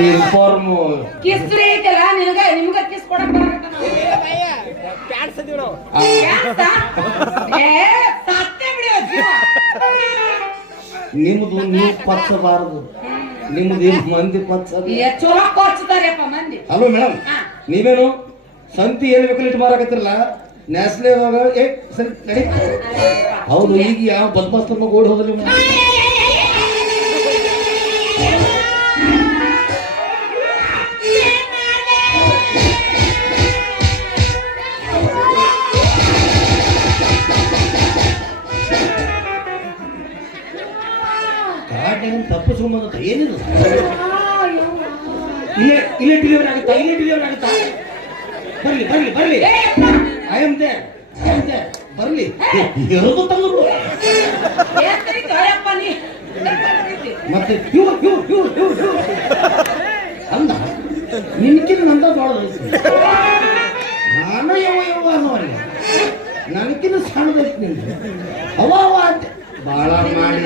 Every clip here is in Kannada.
ಇನ್ಫಾರ್ಮ್ ಕಿಸ್ರಿ ಐತಲ್ಲ ನಿನಗ ನಿಮ್ಗ ಕಿಸ್ ಕೊಡಕ್ ಬರಕತ್ತಾನ ಏ ಸತ್ಯ ಬಿಡಿಯೋ ಜೀವ ನಿಮ್ದು ನೀವು ಪಚ್ಚಬಾರದು ನಿಮ್ದು ಮಂದಿ ಪಚ್ಚ ಏ ಚಲೋ ಕೊಚ್ತಾರಪ್ಪ ಮಂದಿ ಹಲೋ ಮೇಡಮ್ ನೀವೇನು ಸಂತಿ ಏನ್ ಇಟ್ಟು ಮಾರಾಕತ್ತಿರಲ್ಲ ನ್ಯಾಷನಲ್ ಏ ಸರಿ ನಡಿ ಹೌದು ಈಗ ಯಾವ ಬದ್ಮಾಸ್ ತಮ್ಮ ಓಡಿ ಹೋದಲ್ಲಿ ತಪ್ಪಿಸ್ಕೊಂಬಂದ ಏನಿಲ್ಲ. ಇಲ್ಲೇ ಇಲ್ಲೇ ಡೆಲಿವರಿ ಆಗುತ್ತಾ, ಇಲ್ಲೇ ಡೆಲಿವರಿ ಆಗುತ್ತಾ? ಬರ್ಲಿ ಬರ್ಲಿ ಬರ್ಲಿ. I am there I am there ಬರ್ಲಿ. ಎರಡು ತಂದು ಮತ್ತೆ ಯು ಯು ಯು ಯು ಯು ಅಂದ ನಿನ್ಕಿನ ನಂದ ದೊಡ್ಡದೈತಿ ನಾನು ಯಾವ ಯಾವ ಅನ್ನೋರಿ ನನಕಿನ ಸಣ್ಣದೈತಿ ನಿಂದು. ಅವ ಅವ ಅಂತ. ಭಾಳ ಮಾಡಿ.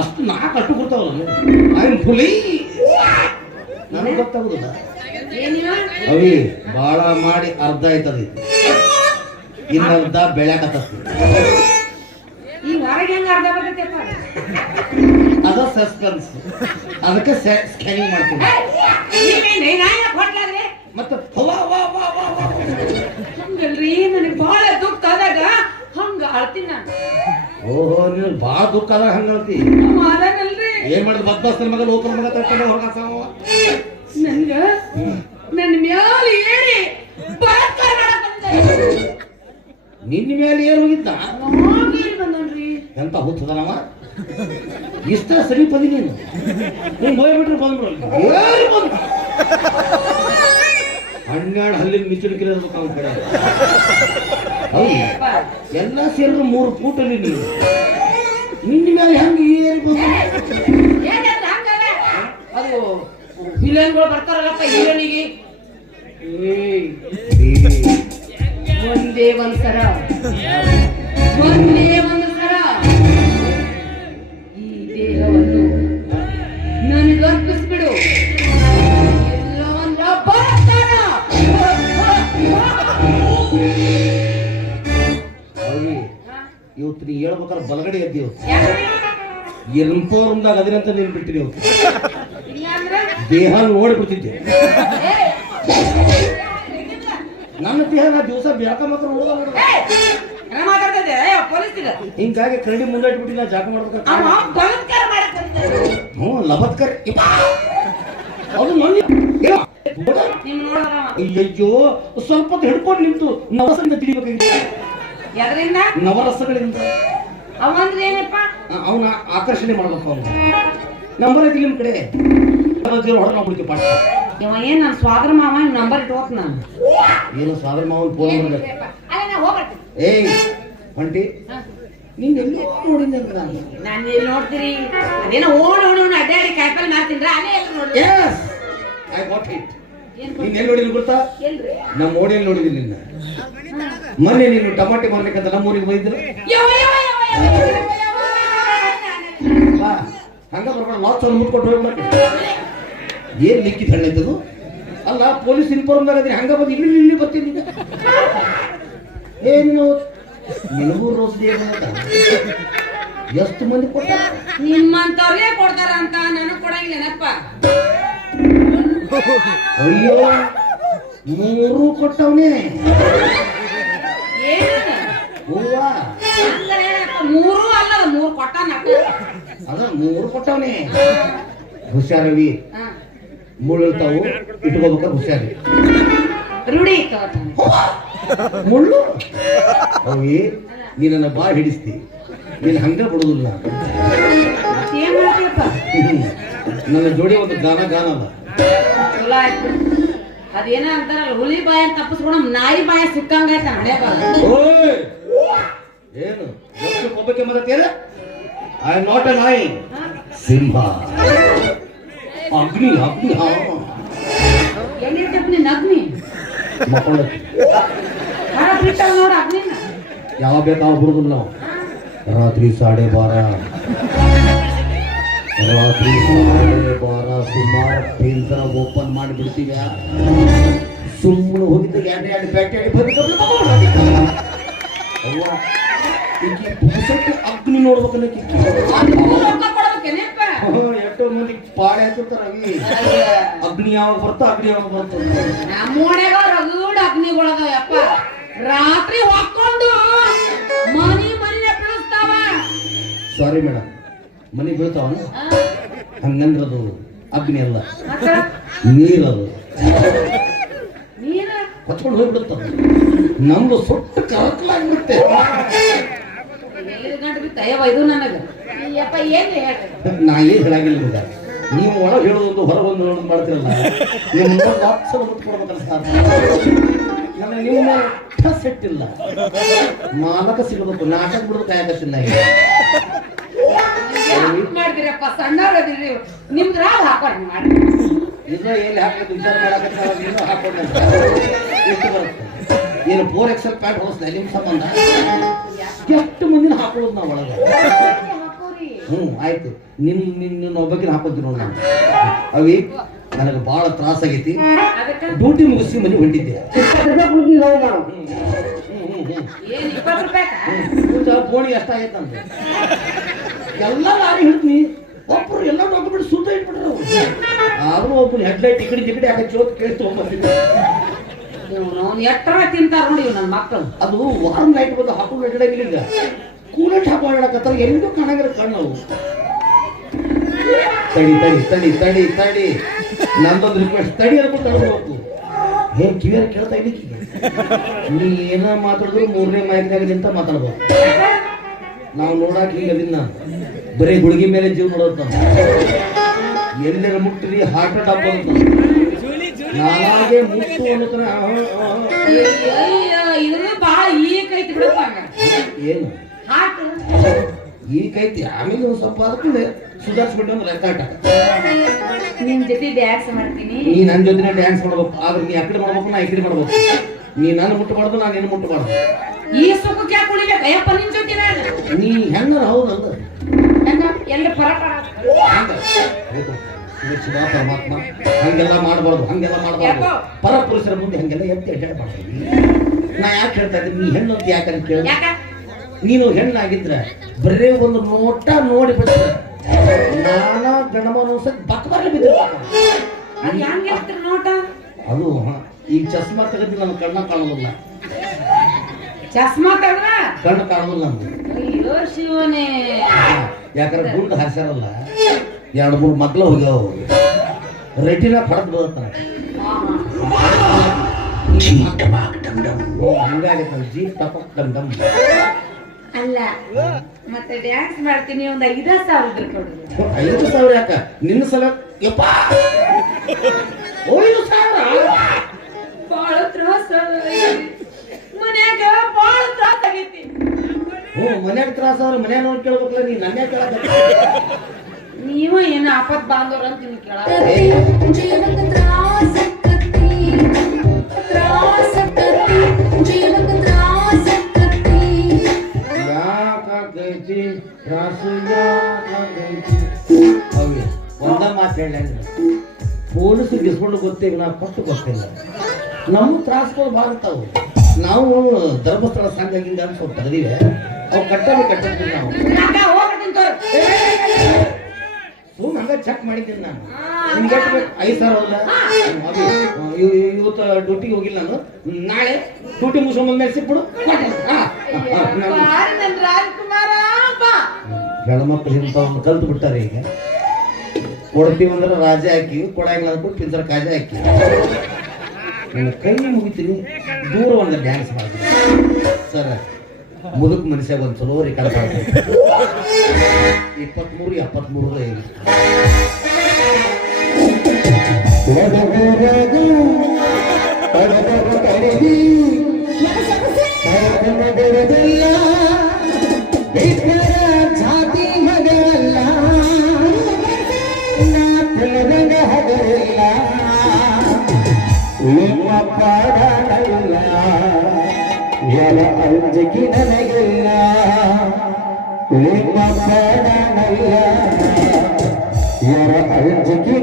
ಅಷ್ಟು ನಾ ಕಟ್ಟು ಕೊಡ್ತಾವಲ್ಲ ಐ ಆಮ್ ಫುಲಿ ನನಗೆ ಗೊತ್ತಾಗುದಿಲ್ಲ. ಅವಿ ಭಾಳ ಮಾಡಿ ಅರ್ಧ ಆಯ್ತದ. ಇನ್ನರ್ಧ ಬೆಳ್ಯಾಕತ್ತ ಈ ಹೊರಗೆ ಹೆಂಗ ಅರ್ಧ ಬರ್ತೈತಪ್ಪ ಅದ ಸಸ್ಪೆನ್ಸ್ ಅದಕ್ಕೆ ಸ್ಕ್ಯಾನಿಂಗ್ ಮಾಡ್ತೀನಿ. ಮತ್ತೆ ವಾ ವಾ ವಾ ವಾ. ಹಂಗಲ್ರಿ ನನಗೆ ಬಹಳ ದುಃಖ ಆದಾಗ ಹಂಗ ಅಳ್ತೀನಿ ನಾನು. ಓಹೋ ನೀವು ಭಾಳ ದುಃಖ ಅದ ಹಂಗಲ್ತಿ ಏನ್ ಮಾಡಿದ್ ಬದ್ಮಾಸ್ತನ ಮಗ ಲೋಕಲ್ ಮಗ ತಟ್ಕೊಂಡು ಹೊರಗಾಸವ ನನ್ಗ ನನ್ನ ಮ್ಯಾಲ ಏರಿ. ನಿನ್ನ ಮೇಲೆ ಏನು ಹೋಗಿದ್ದ? ಎಂತ ಹುತ್ತದ ನಮ್ಮ ಇಷ್ಟ ಸರಿ ಪದಿ ನೀನು ನೀನ್ ಹೋಗ್ಬಿಟ್ರೆ ಬಂದ್ರು ಏರಿ ಬಂದ ಹನ್ನೆರಡು ಹಲ್ಲಿನ ಮಿಚುಣಿಕೆ ಇರ್ಬೇಕು ಅವ್ನ ಕಡೆ. ಎಲ್ಲ ಸೇರಿದ್ರು ಮೂರು ಫೂಟಲ್ಲಿ ನೀನು. ನಿನ್ನ ಮೇಲೆ ಹೆಂಗೆ ಏರಿ ಬಂದ? ಅದು ಬರ್ತಾರಲ್ಲಪ್ಪ ಹೀರೋನಿಗೆ. ಏಯ್. ಒಂದೇ ಒಂದ್ಸರ ಎನ್ಫೋರ್ಮ್ದಾಗ ಅದಿನಂತ ನೀನು ಬಿಟ್ಟಿರಿ ಇವತ್ತು. ದೇಹ ನೋಡಿ ಬಿಡ್ತಿದ್ದೆ. ನನ್ನ ದೇಹ ನಾ ದಿವಸ ಬ್ಯಾಕ ಮಾತ್ರ ಪೊಲೀಸ್ ಹಿಂಗಾಗಿ ಕರಡಿ ಮುಂದೆ ಇಟ್ಬಿಟ್ಟು ನಾ ಜಾಕ ಮಾಡ್ಬೇಕು. ಹ್ಞೂ ಲಬತ್ಕರ್. ಅದು ನನ್ನ ಸ್ವಲ್ಪ ಹಿಡ್ಕೊಂಡು ನಿಂತು ನವರಸದಿಂದ ತಿಳಿಬೇಕಾಗಿತ್ತು. ಎದರಿಂದ ನವರಸಗಳಿಂದ. ಅವಂದ್ರೆ ಏನಪ್ಪ? ಅವನ ಆಕರ್ಷಣೆ ಮಾಡ್ಬೇಕು ಅವನು ನಂಬರ್ ಐತಿ ನಿಮ್ಮ ಕಡೆ. ಹೊಡೆದು ನಾವು ಬಿಡ್ತೀವಿ ಪಾಠ. ಇವ ಏನ್ ನಾನು ಸ್ವಾದ್ರ ಮಾವ ನಂಬರ್ ಇಟ್ಕೋಕ್ ನಾನು. ಏನು ಸಾಧನ ಮಾವನ್ ಫೋನ್ ಹೋಗ್ಬರ್ತೀನಿ ಏಯ್ ಹೊಂಟಿ ನೀನ್ ಎಲ್ಲಿ ನೋಡಿದ್ದೆ ನಾನು? ನಾನು ಎಲ್ಲಿ ನೋಡ್ತೀರಿ ಅದೇನೋ ಓಡಿ ಓಣಿ ಅಡ್ಡಾಡಿ ಕಾಯಿಪಲ್ಲೆ ಮಾಡ್ತೀನ್ರ ಅಲ್ಲೇ ಎಲ್ಲ ನೋಡ್ರಿ ಎಸ್ ಐ ಗಾಟ್ ಇಟ್ ನೀನ್ ಎಲ್ಲಿ ನೋಡಿದ್ರಿ ಗೊತ್ತಾ? ನಮ್ಮ ಓಡಿಯಲ್ಲಿ ನೋಡಿದ್ದೀನಿ ನಿನ್ನ. ಮೊನ್ನೆ ನೀನು ಟಮಾಟೆ ಮಾರ್ಲಿಕ್ಕಂತ ನಮ್ಮ ಊರಿಗೆ ಬೈದ್ರು ಯವ್ವ, ಯವ್ವ, ಯವ್ವ, ಯವ್ವ, ಯವ್ವ, ಯವ್ವ. ಬಾ ಹಂಗ ಮುಟ್ಕೊಟ್ಟು ಏನು ಏನ್ ಲಿಕ್ಕಿ ತಳ್ಳೈತದು ಅಲ್ಲ ಪೊಲೀಸ್ ಇನ್ಫಾರ್ಮ್ದಾಗ ಅದ್ರಿ ಹಂಗ ಬಂದು ಇಲ್ಲಿ ಇಲ್ಲಿ ಬರ್ತೀನಿ ಏನು ನಿನಗೂ ರೋಸ್ ಎಷ್ಟು ಮಂದಿ ಕೊಟ್ಟ ನಿಮ್ಮಂತವ್ರೇ ಕೊಡ್ತಾರ ಅಂತ ನನಗ್ ಕೊಡಂಗಿಲ್ಲನಪ್ಪ ಅಯ್ಯೋ ಮೂರು ಕೊಟ್ಟವನೇ ಏನದ ಹೂವ ಅಂದ್ರೆ ಏನಪ್ಪ ಮೂರು ಅಲ್ಲ ಮೂರು ಕೊಟ್ಟಾನ ಅದ ಮೂರು ಕೊಟ್ಟವನೇ. ಹುಷಾರವಿ ಮುಳ್ಳಿರ್ತಾವು ಇಟ್ಕೋಬೇಕ ಹುಷಾರಿ. ರೂಢಿ. ಮುಳ್ಳು? ಅವಿ ನೀನನ್ನ ಬಾ ಹಿಡಿಸ್ತಿ. ನೀನು ಹಂಗ ಬಿಡುದಿಲ್ಲ. ನನ್ನ ಜೋಡಿ ಒಂದು ಗಾನ ಗಾನ ಅದ. ಚಲೋ ಆಯ್ತು. ಅದೇನ ಅಂತಾರಲ್ಲ ಹುಲಿ ಬಾಯ ತಪ್ಪಿಸ್ಕೊಂಡು ನಾಯಿ ಬಾಯ ಸಿಕ್ಕಂಗೈತ ಹಣೆ ಬಾಯ ಏನು? ಒಬ್ಬಕ್ಕೆ ಮರತ್ತೇನ ಐ ನಾಟ್ ಅ ನಾಯಿ ಸಿಂಹ. ಅಗ್ನಿ ಅಗ್ನಿ ಹಾ. ಅಗ್ನಿ ನೋಡ ಅಗ್ನಿನ. ಯಾವ ಬೇಕಾವ ಬಿಡುದಿಲ್ಲ ನಾವು. ರಾತ್ರಿ ಸಾಡೆ ಬಾರ. ರಾತ್ರಿ ಸಾಡೆ ಬಾರ ಸುಮಾರು ಪೇಂತರ ಓಪನ್ ಮಾಡಿಬಿಡ್ತೀವಿ. ಸುಮ್ಮನೆ ಹೋಗಿದ್ದ ಎರಡು ಎರಡು ಪ್ಯಾಕೆಟ್ ಬಂದು ಈಕಿ ಅಗ್ನಿ ನೋಡ್ಬೇಕನ್ನ ಎಷ್ಟೋ ಮಂದಿ ಪಾಳೆ ಅವಿ. ಅಗ್ನಿ ಯಾವಾಗ ಬರ್ತಾ ಅಗ್ನಿ ಯಾವಾಗ ಬರ್ತಾ ನಮ್ಮ ಓಣ್ಯಾಗ ರಗಡ್ ಅಗ್ನಿಗಳದಾವ ಯಪ್ಪ ರಾತ್ರಿ ಹೊಕ್ಕೊಂಡು ಮನಿ ಮನಿನ ಬೀಳಿಸ್ತಾವ ಸಾರಿ ಮೇಡಮ್ ಮನಿ ಬೀಳ್ತಾವ ಹಂಗಂದ್ರದು ಅಗ್ನಿ ಅಲ್ಲ. ನೀರದು. ಹೊಚ್ಕೊಂಡು ಹೋಗ್ಬಿಡುತ್ತ ನಮ್ದು ಸುಟ್ಟು ಕರಕಲಾಗ್ಬಿಡುತ್ತೆ. ಗಂಟು ಇದು ನನಗೆ. ಯಪ್ಪ ಏನು ನಾ ಏನ್ ಹೇಳಾಗಿಲ್ಲ ನಿಮ್ಗೆ. ನೀವು ಒಳಗೆ ಹೇಳೋದೊಂದು ಹೊರಗೊಂದು ಹೇಳೋದು ಮಾಡ್ತಿರಲ್ಲ. ನಿಮ್ಮ ನನಗೆ ನಿಮ್ಮ ಮೇಲೆ ಟಸ್ ಇಟ್ಟಿಲ್ಲ. ಮಾಲಕ ಸಿಗಬೇಕು ನಾಟಕ ಬಿಡೋದು ಕಾಯಕತ್ತಿಲ್ಲ ಈಗ. ಮಾಡಿದಿರಪ್ಪ ಸಣ್ಣವ್ರದಿರಿ ನಿಮ್ದು ರಾಗ ಮಾಡಿ ಇದ್ರ ಎಲ್ಲಿ ಹಾಕ್ಬೇಕು? ವಿಚಾರ ಮಾಡಕತ್ತಾರ ನೀನು ಹಾಕೊಂಡ ಎಷ್ಟು ಬರುತ್ತೆ? ಏನು ಫೋರ್ ಎಕ್ಸೆಲ್ ಪ್ಯಾಂಟ್ ಹೋಸ್ತಾ ನಿಮ್ಮ ಸಂಬಂಧ? ಎಷ್ಟು ಮಂದಿನ ಹಾಕೊಳ್ಳೋದು ನಾವು ಒಳಗೆ? ಹ್ಞೂ ಆಯ್ತು. ನಿನ್ನ ನಿನ್ನ ಒಬ್ಬಕಿನ ಹಾಕೋತೀನಿ ನೋಡಿ ನಾನು. ಅವಿ ನನಗೆ ಭಾಳ ತ್ರಾಸ ಆಗೈತಿ ಡ್ಯೂಟಿ ಮುಗಿಸಿ ಮನೆ ಹೊಂಟಿದ್ದೆ. ಫೋಣಿ ಎಷ್ಟಾಗೈತಂತೆ ಎಲ್ಲ ಲಾರಿ ಹಿಡ್ತೀನಿ ಒಬ್ಬರು ಎಲ್ಲ ಡಾಕ್ಯುಮೆಂಟ್ ಸುತ್ತ ಇಟ್ಬಿಟ್ರು. ಆದ್ರೂ ಒಬ್ಬರು ಹೆಡ್ಲೈಟ್ ಈ ಕಡೆ ಈ ಕಡೆ ಹಾಕಿ ಚೋತ್ ಕೇಳಿ ತೊಗೊಂಡ್ಬಂದಿದ್ದೆ ತಿಂತಾರ ನೋಡಿ ನನ್ನ ಅದು ಬಂದು ಕಣ್ಣು ತಡಿ ತಡಿ ತಡಿ ತಡಿ ತಡಿ. ರಿಕ್ವೆಸ್ಟ್ ತಡಿ ಹೇ ಕೇಳ್ತಾ ನೀ ಏನ ಮಾತಾಡಿದ್ರು ಮೂರನೇ ಮೈಕ್ನಾಗ ಅಂತ ಮಾತಾಡ್ಬೋದು. ನಾವು ನೋಡಾಕ ಈಗ ಅದನ್ನ ಬರೀ ಗುಳಿಗೆ ಮೇಲೆ ಜೀವ ನೋಡೋದು ನಾವು. ಎಲ್ಲರ ಮುಟ್ಟಿರಿ ಹಾರ್ಟ್ ಅಟ್ಯಾಕ್ ಬರುತ್ತೆ ನಾನಾಗೆ ಮುಟ್ಟು ಅನ್ನೋತನ ಅಯ್ಯಯ್ಯ ಇದ್ರ ಬಾಳ ಈಕ್ ಐತಿ ಬಿಡಪ್ಪ ಏನು? ಹಾಟ್ ಈ ಕೈತಿ ಆಮೇಲೆ ಒಂದು ಸ್ವಲ್ಪ ಅದಕ್ಕೆ ಸುಧಾರಿಸ್ಬಿಟ್ಟು ಅಂದ್ರೆ ಲೆಕ್ಕಾಟ ನಿನ್ ಜೊತೆ ಡ್ಯಾನ್ಸ್ ಮಾಡ್ತೀನಿ. ನೀ ನನ್ನ ಜೊತೆ ಡ್ಯಾನ್ಸ್ ಮಾಡ್ಬೇಕು. ಆದ್ರೆ ನೀ ಆ ಕಡೆ ಮಾಡ್ಬೇಕು ನಾ ಈ ಮಾಡ್ಬೇಕು. ನೀ ನನ್ನ ಮುಟ್ಟಬಾರ್ದು ನಾನು ನಿನ್ನ ಮುಟ್ಟಬಾರ್ದು ಈ ಸುಖಕ್ಕೆ ಯಾಕೆ ಕುಡಿಬೇಕು ಅಯ್ಯಪ್ಪ ನಿನ್ ಜೊತೆ ನಾನು ನೀ ಹೆಂಗಾರ ಹೌದಲ್ಲ ನನ್ನ ಎಲ್ಲ ಪರ ಪರ. ಹೌದು. ಶಿವ ಪರಮಾತ್ಮ ಹಂಗೆಲ್ಲ ಮಾಡಬಾರ್ದು ಹಂಗೆಲ್ಲ ಮಾಡಬಾರ್ದು. ಪರಪುರುಷರ ಪರ ಪುರುಷರ ಮುಂದೆ ಹಂಗೆಲ್ಲ ಎತ್ತಿ ಹೇಳ್ಬಾರ್ದು ನಾ ಯಾಕೆ ಹೇಳ್ತಾ ಇದ್ದೀನಿ? ನೀ ಹೆಣ್ಣು ಅಂತ ಯಾಕಂತ ಅಂತ ಕೇಳಿ ನೀನು ಹೆಣ್ಣಾಗಿದ್ರೆ ಬರೇ ಒಂದು ನೋಟ ನೋಡಿ ಬಿಡ್ತಾರೆ ನಾನಾ ಗಣಮನ ಬಕ್ಬಾರ್ಲಿ ಬಿದ್ದ ನೋಟ? ಅದು ಈಗ ಚಸ್ಮಾ ತೆಗೆದು ನನ್ನ ಕಣ್ಣ ಕಾಣೋದಿಲ್ಲ ಚಸ್ಮಾ ತೆಗ್ದ? ಕಣ್ಣು ಕಾಣೋದಿಲ್ಲ ಶಿವನೇ. ಯಾಕಂದ್ರೆ ಗುಂಡು ಹಾಸ್ಯಾರಲ್ಲ ಎರಡು ಮೂರು ಮಕ್ಕಳು ಹೋಗ್ಯಾವ ರೆಟಿನ ಪಡೆದು ಓ ಹಂಗಾಗೈತೆ ಜೀಪ್ ಟಪಕ್ ಡಮ್ ಡಮ್ ಅಲ್ಲ ಮತ್ತೆ ಡ್ಯಾನ್ಸ್ ಮಾಡ್ತೀನಿ ಒಂದು ಐದ ಸಾವಿರ ಕೊಡ್ರಿ ಐದು ಸಾವಿರ ಯಾಕ? ನಿನ್ನ ಸಲ ಯಪ್ಪ! ಐದು ಸಾವಿರ? ಬಾಳ ತ್ರಾಸ ಮನ್ಯಾಗ ತ್ರಾಸ ಆಗೈತಿ. ಹ್ಞೂ ಮನ್ಯಾಗ ತ್ರಾಸ ಅವ್ರ ಮನ್ಯಾಗ ನೋಡಿ ಕೇಳ್ಬೇಕಲ್ಲ ನೀ ನನ್ನ ಕೇಳಕ ನೀವು ಏನು ಆಪತ್ ಬಾಂಧವ್ರ ಅಂತ ನಿಮ್ಗೆ ಕೇಳ ಒಂದ ಮಾತು ಹೇಳಿ ಪೊಲೀಸ್ ಗಿಸ್ಕೊಂಡು ಗೊತ್ತಿಲ್ಲ ನಾ ಕೊಟ್ಟು ಗೊತ್ತಿಲ್ಲ. ನಮ್ಮ ತ್ರಾಸಗಳು ಬಾಗ್ತಾವು ನಾವು ಧರ್ಮಸ್ಥಳ ಸಂಘ ಹಿಂಗ ಅಂತ ಸ್ವಲ್ಪ ತೆಗ್ದಿವೆ ಅವು ಕಟ್ಟಲು ಕಟ್ಟಿರ್ತೀವಿ ನಾವು. ಹಂಗ ಚೆಕ್ ಮಾಡಿದ್ದೀನಿ ನಾನು. ನಿಮ್ಗೆ ಎಷ್ಟು ಬೇಕು? ಐದು ಸಾವಿರ ಇವತ್ತು ಡ್ಯೂಟಿಗೆ ಹೋಗಿಲ್ಲ ನಾನು. ನಾಳೆ ಡ್ಯೂಟಿ ಮುಗಿಸ್ಕೊಂಡ್ ಮೇಲೆ ಸಿಕ್ಬಿಡು. ಹೆಣ್ಮಕ್ಳು ಇಂತ ಒಂದು ನಾನು- ನನ್ ಹೆಣ್ಮಕ್ಳು ಇಂಥವ್ನು ಕಲ್ತು ಬಿಟ್ಟಾರೆ ಈಗ. ಕೊಡ್ತೀವಿ ಅಂದ್ರೆ ರಾಜ ಹಾಕಿವಿ ಕೊಡಂಗಿಲ್ಲ ಅಂದ್ಬಿಟ್ಟು ಪಿಂಚರ ಕಾಜೆ ಹಾಕಿ. ನನ್ನ ಕೈ ಮುಗಿತೀನಿ. ದೂರ ಒಂದು ಡ್ಯಾನ್ಸ್ ಮಾಡ್ತೀನಿ. ಸರ್. ಮುದುಕ್ ಮನುಷ್ಯ ಒಂದು ಚಲೋ ರೀ ಕಡೆ ಇಪ್ಪತ್ಮೂರು ಎಪ್ಪತ್ಮೂರು ಜಾತಿ ಮಗಲ್ಲ ಹಗರಿಲ್ಲ. ಎರ ಅಂಜಿಕೆ ನನಗಿಲ್ಲ ನಿಮ್ಮ ಪಾಡಲ್ಲ ಯಾರ ಅಂಜಿಕೆ